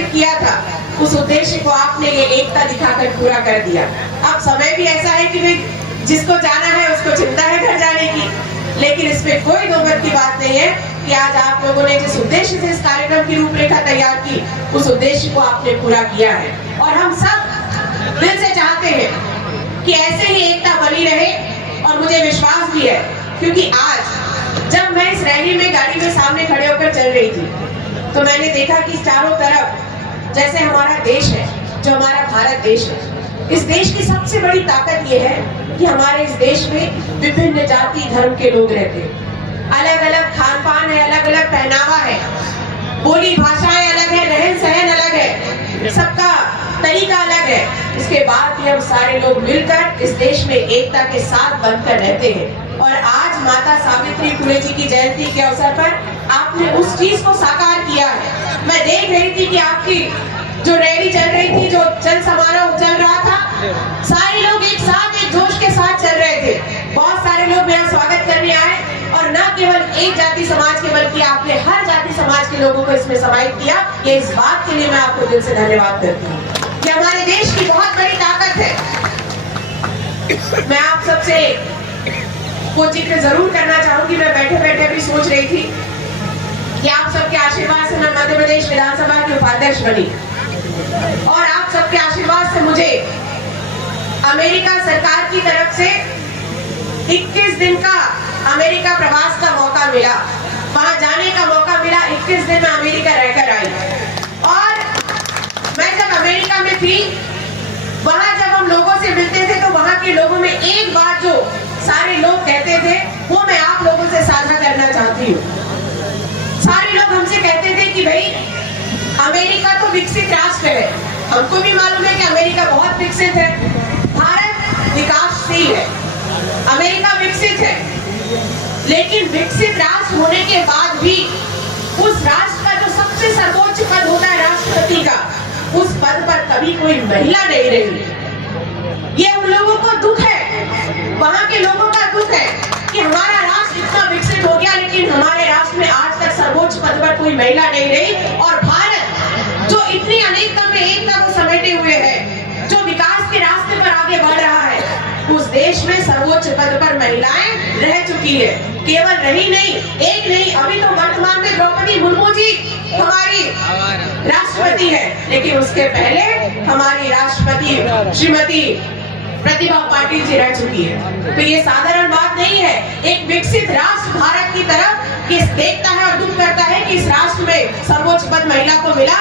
अंकित किया था, उस उद्देश्य को आपने ये एकता दिखाकर पूरा कर दिया। अब समय भी ऐसा है कि भाई जिसको जाना है उसको चिंता है घर जाने की, लेकिन इसमें कोई दो मत की बात नहीं है कि आज आप लोगों ने जिस उद्देश्य से इस कार्यक्रम की रूपरेखा तैयार की, उस उद्देश्य को आपने पूरा किया है। और हम सब दिल से चाहते हैं कि ऐसे ही एकता बनी रहे, और मुझे विश्वास भी है क्योंकि आज जब मैं इस रैली में गाड़ी में सामने खड़े होकर चल रही थी, तो मैंने देखा कि चारों तरफ जैसे हमारा देश है, जो हमारा भारत देश है, इस देश की सबसे बड़ी ताकत ये है कि हमारे इस देश में विभिन्न जाति धर्म के लोग रहते हैं। अलग अलग खान पान है, अलग अलग पहनावा है, बोली भाषाएं अलग है, रहन सहन अलग है, सबका तरीका अलग है। इसके बाद भी हम सारे लोग मिलकर इस देश में एकता के साथ बनकर रहते हैं। और आज माता सावित्री फुले जी की जयंती के अवसर पर आपने उस चीज को साकार किया है। मैं देख रही थी कि आपकी जो रैली चल रही थी, जो जन समारोह चल रहा था, सारे लोग एक साथ एक जोश के साथ चल रहे थे। बहुत सारे लोग मेरा स्वागत करने आए, और न केवल एक जाति समाज के बल्कि आपने हर जाति समाज के लोगों को इसमें समाहित किया। ये इस बात के लिए मैं आपको दिल से धन्यवाद करती हूँ। ये हमारे देश की बहुत बड़ी ताकत है। मैं आप सबसे वो जिक्र जरूर करना चाहूंगी। मैं बैठे बैठे भी सोच रही थी कि आप सबके आशीर्वाद से मैं मध्य प्रदेश विधानसभा की उपाध्यक्ष बनी, और आप सबके आशीर्वाद से मुझे अमेरिका सरकार की तरफ से 21 दिन का अमेरिका प्रवास का मौका मिला, वहां जाने का मौका मिला। 21 दिन में अमेरिका रहकर आई, और मैं जब अमेरिका में थी, वहां जब हम लोगों से मिलते थे, तो वहां के लोगों में एक बात जो सारे लोग कहते थे, वो मैं आप लोगों से साझा करना चाहती हूँ। सारे लोग हमसे कहते थे कि भाई अमेरिका तो विकसित राष्ट्र है, हमको भी मालूम है कि अमेरिका बहुत विकसित है, भारत विकासशील है, अमेरिका विकसित है, लेकिन विकसित राष्ट्र होने के बाद भी उस राष्ट्र का जो सबसे सर्वोच्च पद होता है राष्ट्रपति का, उस पद पर कभी कोई महिला नहीं रही। ये उन लोगों को दुख है, वहां के लोगों का दुख है कि हमारा राष्ट्र इतना विकसित हो गया, लेकिन हमारे राष्ट्र में आज तक सर्वोच्च पद पर कोई महिला नहीं रही। और भारत जो इतनी अनेकता में एकता को समेटे हुए है, जो विकास के रास्ते पर आगे बढ़ रहा है, उस देश में सर्वोच्च पद पर महिलाएं रह चुकी है। केवल रही नहीं, एक नहीं, अभी तो वर्तमान में द्रौपदी मुर्मू जी हमारी राष्ट्रपति है, लेकिन उसके पहले हमारी राष्ट्रपति श्रीमती प्रतिभा पाटिल जी रह चुकी है। तो ये साधारण बात नहीं है। एक विकसित राष्ट्र भारत की तरफ किस देखता है और दुख करता है कि इस राष्ट्र में सर्वोच्च पद महिला को मिला,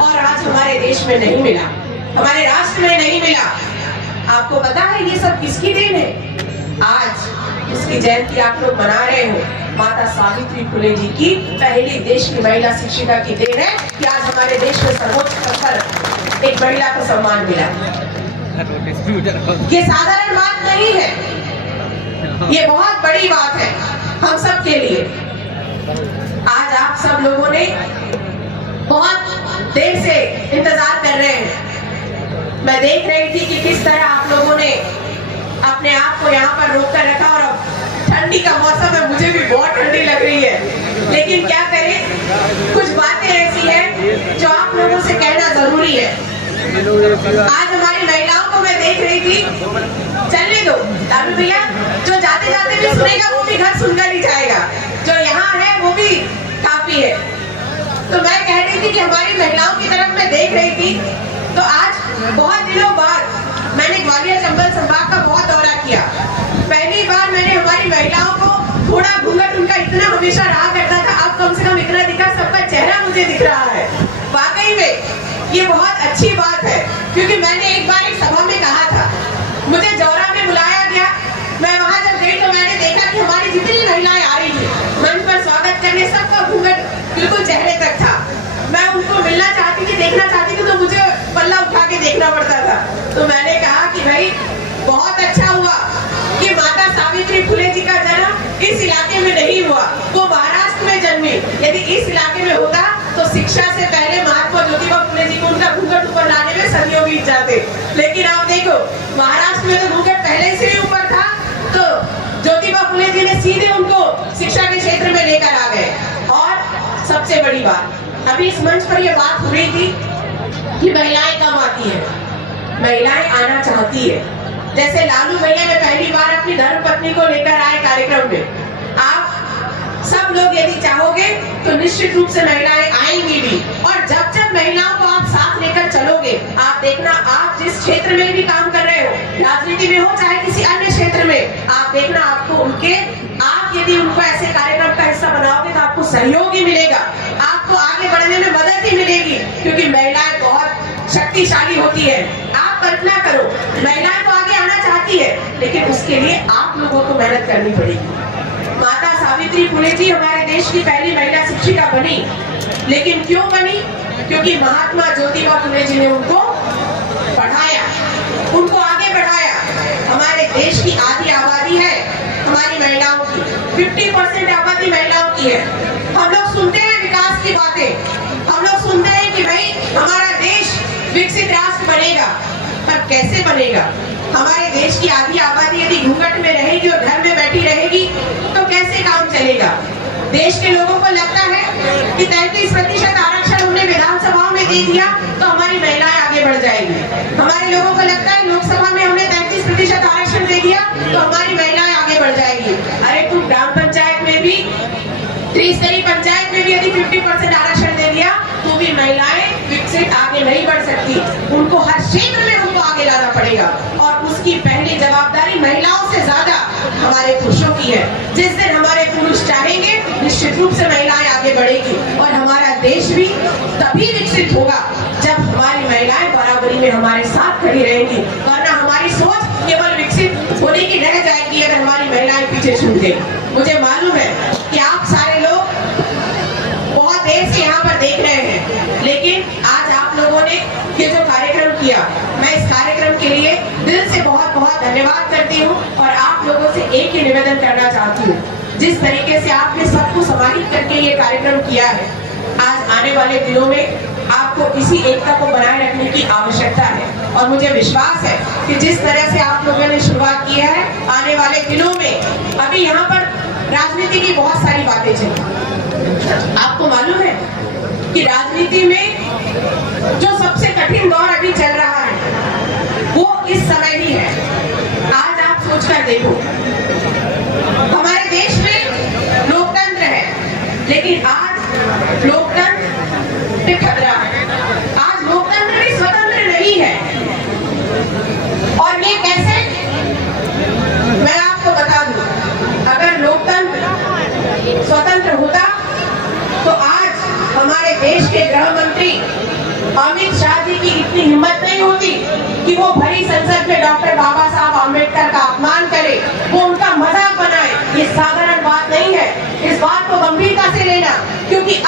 और आज हमारे देश में नहीं मिला, हमारे राष्ट्र में नहीं मिला। आपको पता है ये सब किसकी देन है? आज इसकी जयंती आप लोग मना रहे हो, माता सावित्री फुले जी की, पहली देश की महिला शिक्षिका की देन है कि आज हमारे देश में सर्वोच्च पद पर एक महिला को सम्मान मिला। ये साधारण बात नहीं है, ये बहुत बड़ी बात है हम सब के लिए। आज आप सब लोगों ने बहुत देर से इंतजार कर रहे हैं। मैं देख रही थी कि किस तरह आप लोगों ने अपने आप को यहाँ पर रोक कर रखा, और अब ठंडी का मौसम है, मुझे भी बहुत ठंडी लग रही है, लेकिन क्या करें, कुछ बातें ऐसी हैं जो आप लोगों से कहना जरूरी है। आज हमारी महिलाओं को मैं देख रही थी, चलने दो दारू भैया, जो जाते जाते भी सुनेगा वो भी घर सुनकर ही जाएगा, जो यहाँ है वो भी काफी है। तो मैं कह रही थी कि हमारी महिलाओं की तरफ मैं देख रही थी, तो आज बहुत दिनों बाद मैंने ग्वालियर चंबल संभाग का बहुत दौरा किया। पहली बार मैंने हमारी महिलाओं को थोड़ा घूंघट उनका इतना हमेशा रहा करता था, अब कम से कम इतना दिखा, सबका चेहरा मुझे दिख रहा है। वाकई में ये बहुत अच्छी बात है, क्योंकि मैंने एक बार एक सभा में कहा था, मुझे जौरा में बुलाया गया, मैं वहां जब गई तो मैंने देखा कि हमारी जितनी महिलाएं आ रही थी मंच पर स्वागत करने, सबका घूंघट बिल्कुल चेहरे तक था। मैं उनको मिलना चाहती थी, देखना चाहती थी, तो मुझे पल्ला उठा के देखना पड़ता था। तो मैंने कहा कि भाई बहुत अच्छा हुआ कि माता सावित्री फुले जी का जन्म इस इलाके में नहीं हुआ, वो महाराष्ट्र में जन्मी। यदि इस इलाके में होता तो शिक्षा से पहले महात्मा ज्योतिबा फुले जी को उनका घूंघट ऊपर लाने में सदियों बीत जाते। लेकिन आप देखो, महाराष्ट्र में तो घूंघट पहले से ही ऊपर था, तो ज्योतिबा फुले जी ने सीधे उनको शिक्षा के क्षेत्र में लेकर आ गए। और सबसे बड़ी बात, अभी इस मंच पर यह बात हो रही थी कि महिलाएं कम आती हैं, महिलाएं आना चाहती है। जैसे लालू भैया ने पहली बार अपनी धर्मपत्नी को लेकर आए कार्यक्रम में। आप सब लोग यदि चाहोगे तो निश्चित रूप से महिलाएं आएंगी भी, और जब जब महिलाओं को आप साथ लेकर चलोगे, आप देखना, आप जिस क्षेत्र में भी काम कर रहे हो, राजनीति में हो चाहे किसी अन्य क्षेत्र में, आप देखना आपको आप यदि उनको ऐसे कार्यक्रम का हिस्सा बनाओगे तो आपको सहयोग ही मिलेगा, आपको आगे बढ़ने में मदद ही मिलेगी, क्योंकि महिलाएं बहुत शक्तिशाली होती है। आप कल्पना करो, महिलाएं तो आगे आना चाहती है, लेकिन उसके लिए आप लोगों को मेहनत करनी पड़ेगी। माता सावित्री फुले जी हमारे देश की पहली महिला शिक्षिका बनी, लेकिन क्यों बनी? क्योंकि महात्मा ज्योतिबा फुले जी ने उनको पढ़ाया, उनको आगे बढ़ाया। हमारे देश की आधी आबादी है हमारी महिलाओं की, 50% आबादी महिलाओं की है। हम लोग सुनते हैं विकास की बातें, हम लोग सुनते हैं कि भाई हमारा देश विकसित राष्ट्र बनेगा, पर कैसे बनेगा? हमारे देश की आधी आबादी यदि घूंघट में रहेगी और घर में बैठी रहेगी तो कैसे काम चलेगा? देश के लोगों को लगता है कि 33% आरक्षण हमने विधानसभा में दे दिया तो हमारी महिलाएं आगे बढ़ जाएंगी। हमारे लोगों को लगता है लोकसभा में हमने 33% आरक्षण दे दिया तो हमारी महिलाएं आगे बढ़ जाएंगी। अरे तुम ग्राम पंचायत में भी, त्रिस्तरीय पंचायत में भी यदि 50% आरक्षण दे दिया तो भी महिलाएं विकसित आगे नहीं बढ़ सकती। उनको हर क्षेत्र में उनको आगे लाना पड़ेगा, और उसकी पहली जवाबदारी महिलाओं से ज्यादा हमारे पुरुषों की है। जिस दिन हमारे पुरुष चाहेंगे, निश्चित रूप से महिलाएं आगे बढ़ेगी, और हमारा देश भी तभी विकसित होगा जब हमारी महिलाएं बराबरी में हमारे साथ खड़ी रहेंगी। वरना हमारी सोच केवल विकसित होने की रह जाएगी अगर हमारी महिलाएं पीछे छूट गई। मुझे मालूम है कि आप सारे लोग बहुत देर से यहाँ पर देख रहे हैं, लेकिन आज आप लोगों ने ये जो कार्यक्रम किया, मैं इस कार्यक्रम के लिए दिल से बहुत बहुत धन्यवाद करती हूँ। और आप लोगों से एक ही निवेदन करना चाहती हूँ, जिस तरीके से आपने सबको समाहित करके ये कार्यक्रम किया है, आज आने वाले दिनों में आपको इसी एकता को बनाए रखने की आवश्यकता है। और मुझे विश्वास है कि जिस तरह से आप लोगों ने शुरुआत की है, आने वाले दिनों में, अभी यहाँ पर राजनीति की बहुत सारी बातें चली। आपको मालूम है कि राजनीति में जो सबसे कठिन दौर अभी चल रहा है वो इस समय ही है। आज आप सोचकर देखो, हमारे देश में लोकतंत्र है, लेकिन आज लोकतंत्र पे खतरा है। आज लोकतंत्र भी स्वतंत्र नहीं है। और ये कैसे? मैं आपको बता दूं, अगर लोकतंत्र स्वतंत्र होता तो आज हमारे देश के गृह मंत्री अमित शाह जी की इतनी हिम्मत नहीं होती कि वो भरी संसद में डॉक्टर बाबा साहब आम्बेडकर का अपमान करे, वो उनका मजाक बनाए। ये साधारण बात नहीं है, इस बात को गंभीरता से लेना, क्योंकि